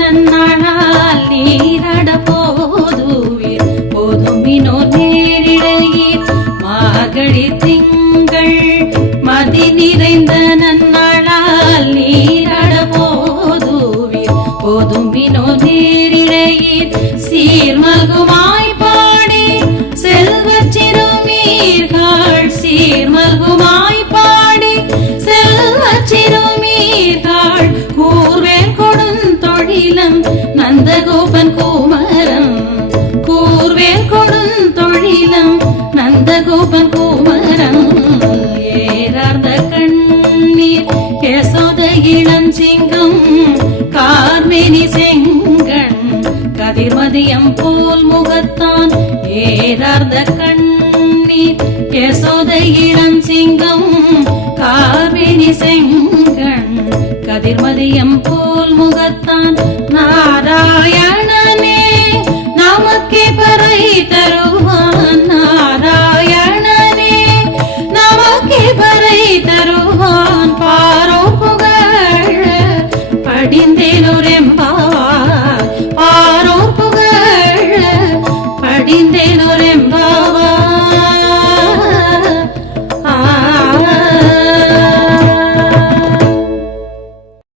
நன்னாளால் நீராட போதுவீர் போதுமினோ நேரிழையீர் மார்கழி திங்கள் மதி நிறைந்த நன்னாளால் நீராட போதுவீர் போதுமினோ நேரிழையீர் சீர்மல்குமாய் பாடி செல்வச் சிறுமீர்கள் சீர்மல்குமாய் பாடி செல்வச் சிறுமீர்கள் கூர்வேல் கொடுந்தொழிலன் நந்தகோபன் குமரன் கூர்வேல் கொடுந்தொழிலன் நந்தகோபன் குமரன் ஏறார்ந்த கண்ணீர் யசோத இளஞ்சிங்கம் கார்மேனி செங்கண் கதிர்மதியம் போல் முகத்தான் ஏறார்ந்த கண்ணீர் யசோத இளஞ்சிங்கம் கார்மேனி செங்கண் கதிர்மதியம் போல் முகத்தான் நாராயணனே நமக்கே பறை தருவான் நாராயணனே நமக்கே பறை தருவான் பாரோ புகழ் படிந்தேலொரே